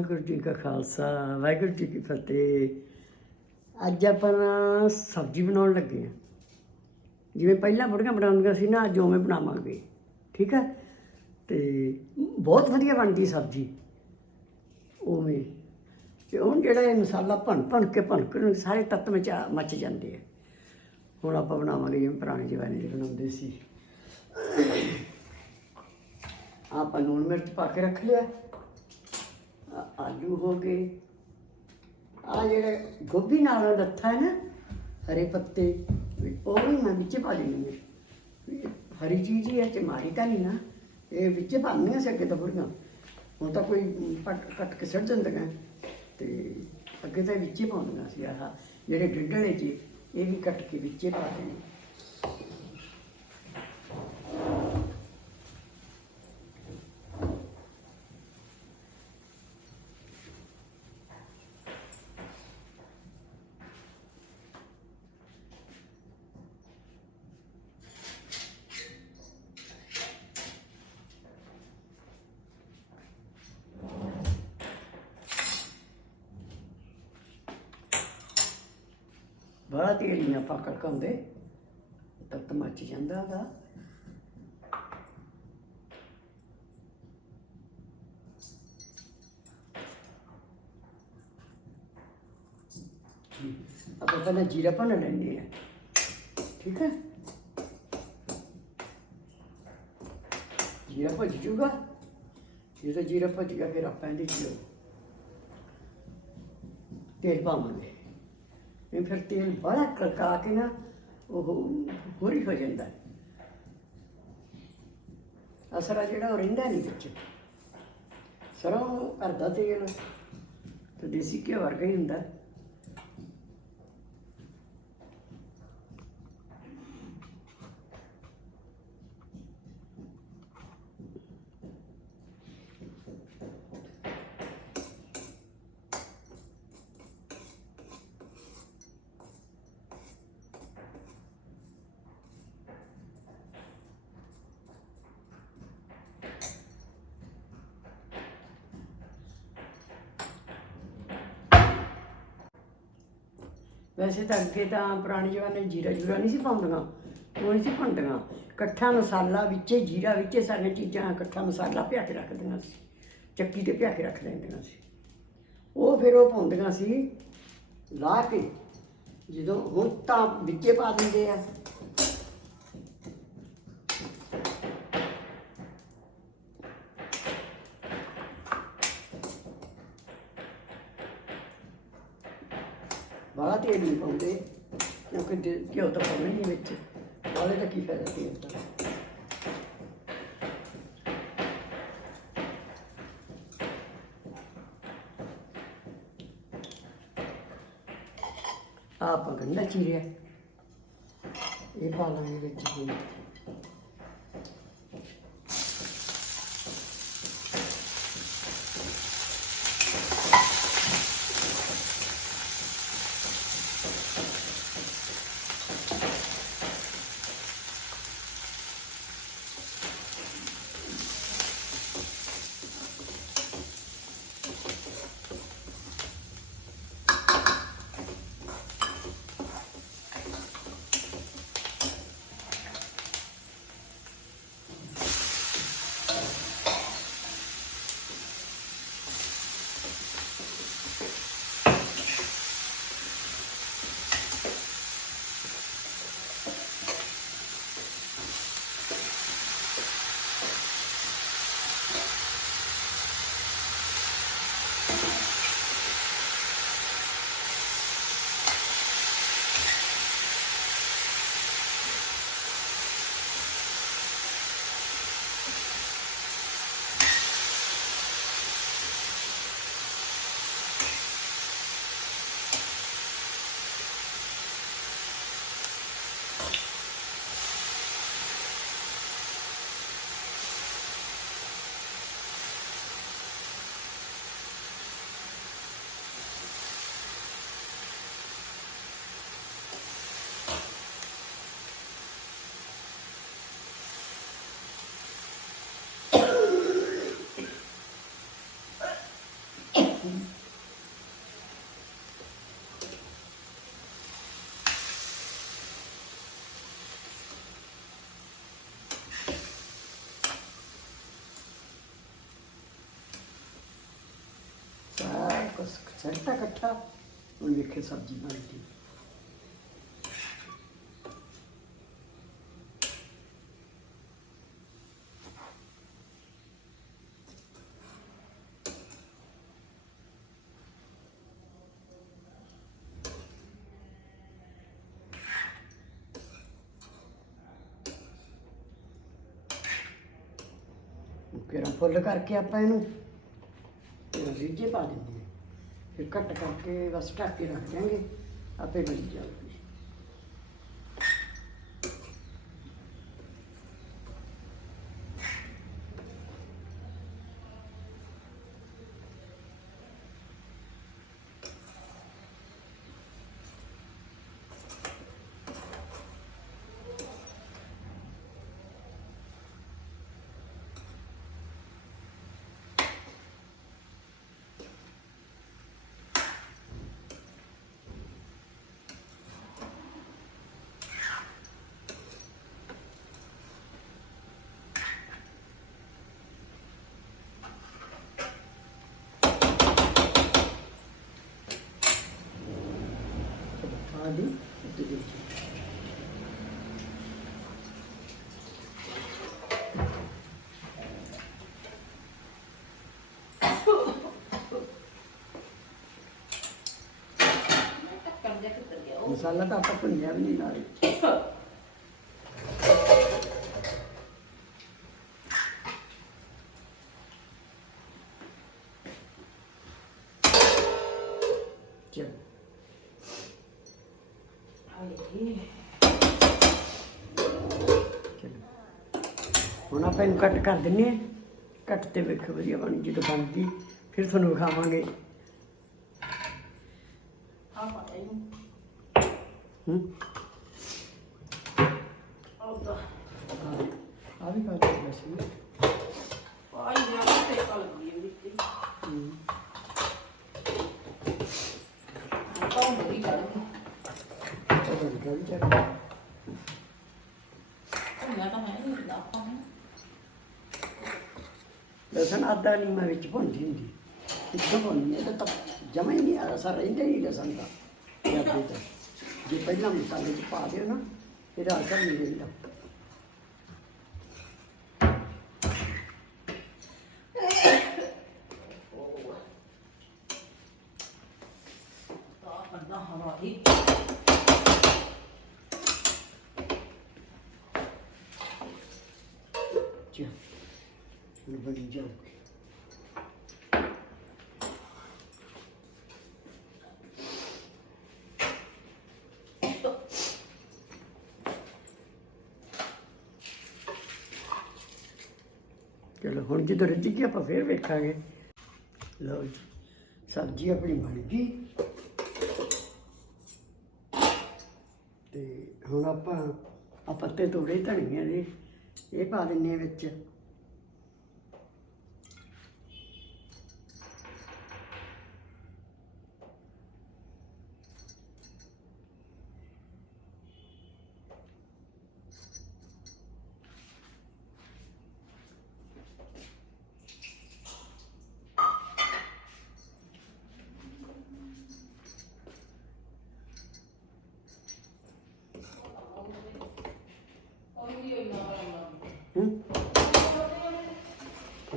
ਵਾਹਿਗੁਰੂ ਜੀ ਕਾ ਖਾਲਸਾ, ਵਾਹਿਗੁਰੂ ਜੀ ਕੀ ਫਤਿਹ। ਅੱਜ ਆਪਾਂ ਨਾ ਸਬਜ਼ੀ ਬਣਾਉਣ ਲੱਗੇ ਆ ਜਿਵੇਂ ਪਹਿਲਾਂ ਬੁੜੀਆਂ ਬਣਾਉਂਦੀਆਂ ਸੀ ਨਾ, ਅੱਜ ਉਵੇਂ ਬਣਾਵਾਂਗੇ। ਠੀਕ ਹੈ? ਤੇ ਬਹੁਤ ਵਧੀਆ ਬਣਦੀ ਸਬਜ਼ੀ। ਉਵੇਂ। ਤੇ ਹੁਣ ਜਿਹੜਾ ਇਹ ਮਸਾਲਾ ਭੰਨ ਭੰਨ ਕੇ ਭੰਨ ਕੇ ਸਾਰੇ ਤੱਤ ਵਿੱਚ ਮੱਚ ਜਾਂਦੇ ਆ। ਹੁਣ ਆਪਾਂ ਬਣਾਵਾਂਗੇ ਜਿਵੇਂ ਪੁਰਾਣੇ ਜਮਾਨੇ 'ਚ ਬਣਾਉਂਦੇ ਸੀ। ਆਪਾਂ ਨੂਣ ਮਿਰਚ ਪਾ ਕੇ ਰੱਖ ਲਿਆ। ਆ- ਆਲੂ ਹੋ ਗਏ। ਆ ਜਿਹੜੇ ਗੋਭੀ ਨਾਲ ਲੱਥਾ ਹੈ ਨਾ, ਹਰੇ ਪੱਤੇ, ਵੀ ਉਹ ਵੀ ਮੈਂ ਵਿੱਚ ਪਾ ਲੈਣੀ ਹਾਂ। ਵੀ ਹਰੀ ਚੀਜ਼ ਹੀ ਹੈ ਤੇ ਮਾਰੀ ਤਾਂ ਨਹੀਂ ਨਾ। ਇਹ ਵਿੱਚ ਪਾਉਂਦੇ ਸੀ ਅੱਗੇ ਤਾਂ ਬੁੜੀਆਂ ਹੁਣ ਤਾਂ ਕੋਈ ਪੱਟ ਕੱਟ ਕੇ ਸੜ ਜਾਂਦੀਆਂ ਤੇ ਅੱਗੇ ਤਾਂ ਵਿੱਚੇ ਪਾਉਂਦੀਆਂ ਸੀ ਆਹ। ਜਿਹੜੇ ਡੰਡਲੇ ਜੀ ਇਹ ਵੀ ਕੱਟ ਕੇ ਵਿੱਚੇ ਪਾ ਦੇਣੇ ਬੜਾ ਤੇਲ ਨਹੀਂ ਆਪਾਂ ਕੜਕਾਉਂਦੇ। ਤੱਤ ਮੱਚ ਜਾਂਦਾ ਦਾ ਆਪਾਂ ਪਹਿਲਾਂ ਜੀਰਾ ਭੁੰਨ ਲੈਂਦੇ ਆ ਠੀਕ ਹੈ? ਜੀਰਾ ਭੁੱਜ ਜੂਗਾ। ਜਦੋਂ ਜੀਰਾ ਭੱਜ ਗਿਆ, ਫਿਰ ਆਪਾਂ ਇਹਦੇ ਚ ਤੇਲ ਪਾਵਾਂਗੇ। ਇਹ ਫਿਰ ਤੇਲ ਬੜਾ ਕੜਕਾ ਕੇ ਨਾ ਉਹ ਹੋਰੀ ਹੋ ਜਾਂਦਾ। ਅਸਰਾ ਜਿਹੜਾ ਉਹ ਰਹਿੰਦਾ ਨਹੀਂ ਵਿੱਚ। ਸਰੋਂ, ਘਰ ਦਾ ਤੇਲ, ਤੇ ਦੇਸੀ ਘਿਓ ਵਰਗਾ ਹੀ ਹੁੰਦਾ। ਵੈਸੇ ਤਾਂ ਅੱਗੇ ਤਾਂ ਪੁਰਾਣੇ ਜ਼ਮਾਨੇ ਜੀਰਾ ਜੂਰਾ ਨਹੀਂ ਸੀ ਪਾਉਂਦੀਆਂ, ਉਹ ਨਹੀਂ ਸੀ ਭੁੰਨਦੀਆਂ। ਇਕੱਠਾ ਮਸਾਲਾ ਵਿੱਚੇ, ਜੀਰਾ ਵਿੱਚੇ ਸਾਰੀਆਂ ਚੀਜ਼ਾਂ ਇਕੱਠਾ ਮਸਾਲਾ ਭਿਆ ਕੇ ਰੱਖਦੀਆਂ ਸੀ, ਚੱਕੀ ਤੇ ਭਿਆ ਕੇ ਰੱਖ ਲੈਂਦੀਆਂ ਸੀ। ਉਹ ਫਿਰ ਉਹ ਪਾਉਂਦੀਆਂ ਸੀ, ਲਾ ਕੇ, ਜਦੋਂ ਹੁਣ ਤਾਂ ਵਿੱਚੇ ਪਾ ਦਿੰਦੇ ਆ। ਬਾਹਲਾ ਤੇਲ ਨਹੀਂ ਪਾਉਂਦੇ ਕਿਉਂਕਿ ਦੇ- ਘਿਓ ਤਾਂ ਪਾਉਣਾ ਹੀ ਨਹੀਂ ਵਿੱਚ, ਬਾਹਲੇ ਦਾ ਕੀ ਫਾਇਦਾ ਤੇਲ ਦਾ? ਆਪ ਗੰਡਾ ਚੀਰਿਆ, ਇਹ ਪਾ ਲਾਂਗੇ ਵਿੱਚ ਹੁਣ। ਸਾਰਾ ਕੁਛ ਛੱਟਾ ਇਕੱਠਾ ਹੁਣ ਵੇਖੇ ਸਬਜ਼ੀ ਬਣ ਗਈ ਕਿਹੜਾ ਫੁੱਲ ਕਰਕੇ ਆਪਾਂ ਇਹਨੂੰ ਫਿਰ ਪਾ ਦਿੰਦੇ ਹਾਂ। ਫਿਰ ਕੱਟ ਕਰਕੇ ਬਸ ਢੱਕ ਕੇ ਰੱਖ ਦਿਆਂਗੇ, ਆਪੇ ਬਣ ਜਾਊਗੀ ਆ ਦੀ ਉੱਤੇ ਦੇ ਦਿੱਤੀ। ਢੱਕਣ ਜਿਹਾ ਕਿੱਧਰ ਗਿਆ ਉਹ ਮਸਾਲਾ ਤਾਂ ਆਪਾਂ ਭੁੰਨਿਆ ਵੀ ਨਹੀਂ ਨਾਲੇ। ਚਲ। ਹਾਏ ਚਲੋ। ਹੁਣ ਆਪਾਂ ਇਹਨੂੰ ਕੱਟ ਕਰ ਦਿੰਨੇ ਆ। ਕੱਟ ਤੇ ਵੇਖੋ ਵਧੀਆ ਬਣ ਜਦੋਂ ਬਣ ਗਈ ਫਿਰ ਤੁਹਾਨੂੰ ਵਿਖਾਵਾਂਗੇ ਆ ਪਤਾ ਹੀ ਨਹੀਂ ਹੂੰ ਆਉਂਦਾ ਆ ਵੀ ਕਰ ਦਿੰਦੇ ਸੀ ਆਈ ਨਾ ਤੇ ਕਲ ਗਈ ਵਿੱਚ ਹੂੰ ਤਾਂ ਮੇਰੀ ਗੱਲ ਚਲੋ ਗੱਲ ਚੱਲ ਮੈਂ ਤਾਂ ਮੈਂ ਨਹੀਂ ਦਾ ਆਪਾਂ ਨੂੰ ਲਸਣ ਆਦਾ ਨਹੀਂ ਜੇ ਪਹਿਲਾਂ ਮਸਾਲੇ ਚ ਪਾ ਦਿਓ ਨਾ ਫਿਰ ਅਸਰ ਨਹੀਂ ਰਹਿੰਦਾ ਤਾਂ ਬੰਦਾ ਹਵਾ ਹੀ ਚਾ ਹੁਣ ਬਣੀ ਜਾਊਗੀ ਚਲੋ, ਹੁਣ ਜਦੋਂ ਰੱਜ ਗਈ ਆਪਾਂ ਫੇਰ ਵੇਖਾਂਗੇ। ਲਓ ਜੀ, ਸਬਜ਼ੀ ਆਪਣੀ ਬਣ ਗਈ। ਤੇ ਹੁਣ ਆਪਾਂ ਆ ਪੱਤੇ ਤੋੜੇ ਧਨੀਏ ਦੇ ਇਹ ਪਾ ਦਿੰਨੇ ਆ ਵਿੱਚ।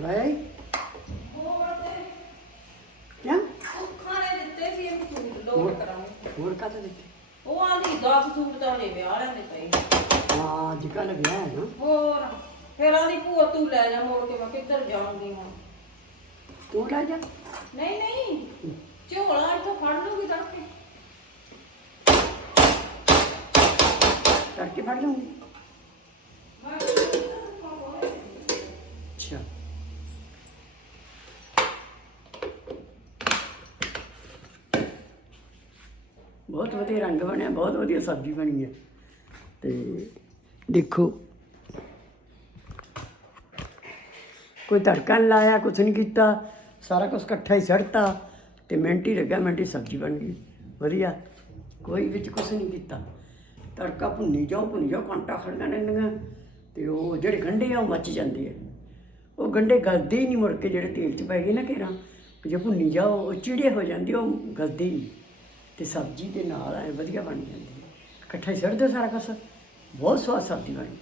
ਖਲਾਈ ਕਿਆ? ਖਾਣੇ ਦਿੱਤੇ ਸੀ ਇਹ ਸੂਟ ਲੋਡ ਕਰਾਂਗੇ ਹੋਰ ਕਾਹਦੇ ਦਿੱਤੇ ਉਹ ਆਂਦੀ 10 ਸੂਟ ਤਾਂ ਨੇ ਵਿਆਹ ਲੈਣੇ ਪਏ ਹਾਂ, ਅੱਜ ਕੱਲ੍ਹ ਵਿਆਹ ਹੈ ਨਾ। ਹੋਰ ਫਿਰ ਆਂਦੀ ਭੂਆ ਤੂੰ ਲੈ ਜਾ। ਮੋੜ ਕੇ ਮੈਂ ਕਿੱਧਰ ਜਾਊਂਗੀ ਹੁਣ ਤੂੰ ਲੈ ਜਾ ਨਹੀਂ ਨਹੀਂ ਝੋਲਾ ਇੱਥੋਂ ਫੜ ਲੂਗੀ ਤਾਂ ਕੇ ਕਰਕੇ ਫੜ ਲੂੰਗੀ ਅੱਛਾ। ਬਹੁਤ ਵਧੀਆ ਰੰਗ ਬਣਿਆ, ਬਹੁਤ ਵਧੀਆ ਸਬਜ਼ੀ ਬਣੀ ਹੈ। ਤੇ ਦੇਖੋ, ਕੋਈ ਤੜਕਾ ਨਹੀਂ ਲਾਇਆ, ਕੁਛ ਨਹੀਂ ਕੀਤਾ, ਸਾਰਾ ਕੁਝ ਇਕੱਠਾ ਹੀ ਸੜਤਾ ਤੇ ਮਿੰਟ ਹੀ ਲੱਗਾ ਮਿੰਟ ਹੀ ਸਬਜ਼ੀ ਬਣ ਗਈ। ਵਧੀਆ, ਕੋਈ ਵਿੱਚ ਕੁਛ ਨਹੀਂ ਕੀਤਾ। ਤੜਕਾ ਭੁੰਨੀ ਜਾਓ ਭੁੰਨੀ ਜਾਓ, ਘੰਟਾ ਖੜਨਾ ਰਹਿੰਦੀਆਂ ਤੇ ਉਹ ਜਿਹੜੇ ਗੰਢੇ ਆ, ਉਹ ਮੱਚ ਜਾਂਦੇ ਆ। ਉਹ ਗੰਢੇ ਗਲਦੇ ਹੀ ਨਹੀਂ ਮੁੜ ਕੇ ਜਿਹੜੇ ਤੇਲ 'ਚ ਪੈ ਗਏ ਨਾ ਘੇਰਾ ਜੇ ਭੁੰਨੀ ਜਾਓ, ਉਹ ਚਿੜੇ ਹੋ ਜਾਂਦੀ, ਉਹ ਗਲਦੇ ਹੀ ਨਹੀਂ ਤੇ ਸਬਜ਼ੀ ਦੇ ਨਾਲ ਐ ਵਧੀਆ ਬਣ ਜਾਂਦੀ ਹੈ। ਇਕੱਠਾ ਹੀ ਸੜ ਦਿਓ ਸਾਰਾ ਕੁਛ। ਬਹੁਤ ਸਵਾਦ ਸਬਜ਼ੀ ਬਣੀ।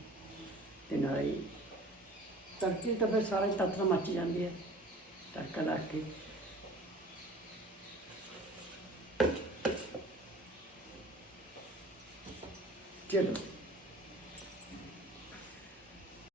ਤੇ ਨਾਲੇ ਹੀ ਤੜਕੇ ਤਾਂ ਫਿਰ ਸਾਰਾ ਹੀ ਤੱਤ ਮੱਚ ਜਾਂਦੇ ਆ ਤੜਕਾ ਲਾ ਕੇ। ਚਲੋ।